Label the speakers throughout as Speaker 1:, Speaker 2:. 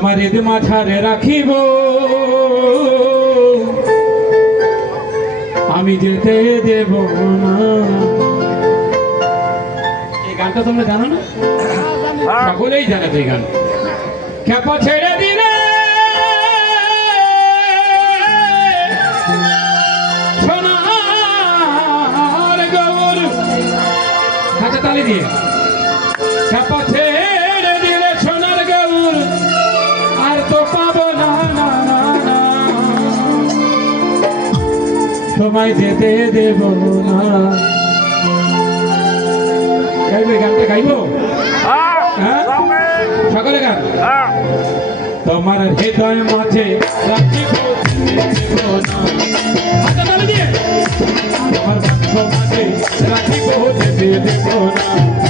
Speaker 1: আমার ঈদ মাথারে রাখিব। আমি যেতে দেব না। এই গানটা তোমরা জানো না? সকলেই জানে এই গান। খেপা ছেড়ে দিলে। সোনার গৌর হাতে তালি দিয়ে। তোমায় যেতে দেব না। গাইবে, গানটা গাইব? সকালে গান? তোমার হৃদয় মাঝে রাখিব তোমার মাঝে রাখিব দেব না।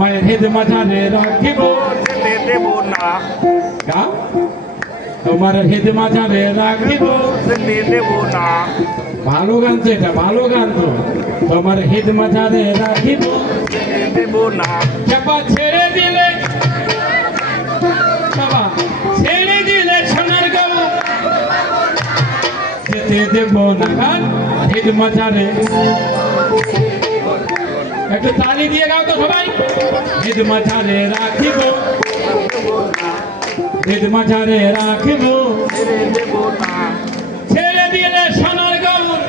Speaker 1: তোমার হেদ মাঝারে রাখিব
Speaker 2: দেব না
Speaker 1: গাও তোমার হেদ মাঝারে রাখিব
Speaker 2: দেব না
Speaker 1: ভালো গান তো এটা ভালো গান তো তোমার হেদ মাঝারে রাখিব
Speaker 2: দেব না
Speaker 1: চাপা ছেড়ে দিলে বাবা ছেড়ে দিলে সোনার গাও যেতে দেব না গান হেদ মাঝারে একটু তালি দিয়ে গাও তো সবাই। হেদ মাঝারে রাখিব। হেদ মাঝারে রাখিব। ছেড়ে দিলে সোনার গৌর।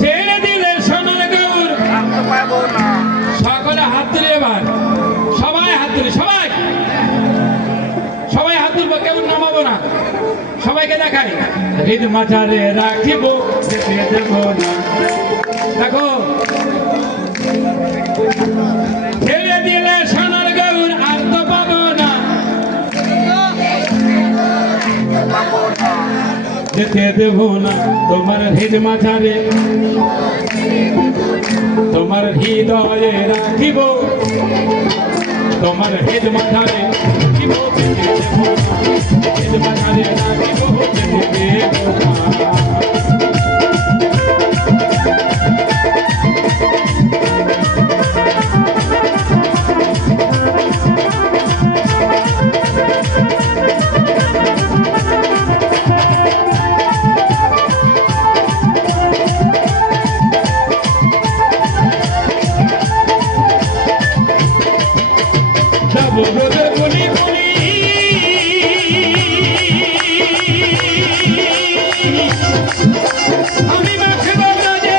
Speaker 1: ছেড়ে দিলে সোনার গৌর। সকলে হাত তুলে এবার। সবাই হাত তুলে, সবাই। সবাই হাত তুলবো, কেউ নামাবো না। সবাইকে দেখাই। হৃদ মাঝারে রাখিব দেখো। যেতে দেব না তোমার হৃদ মাঝারে তোমার হৃদয়ে রাখিব তোমার হৃদ মাঝারে রাখিব যেতে দেব না। হৃদ মাঝারে রাখিব যেতে দেব না। আমি মাঠে বাজারে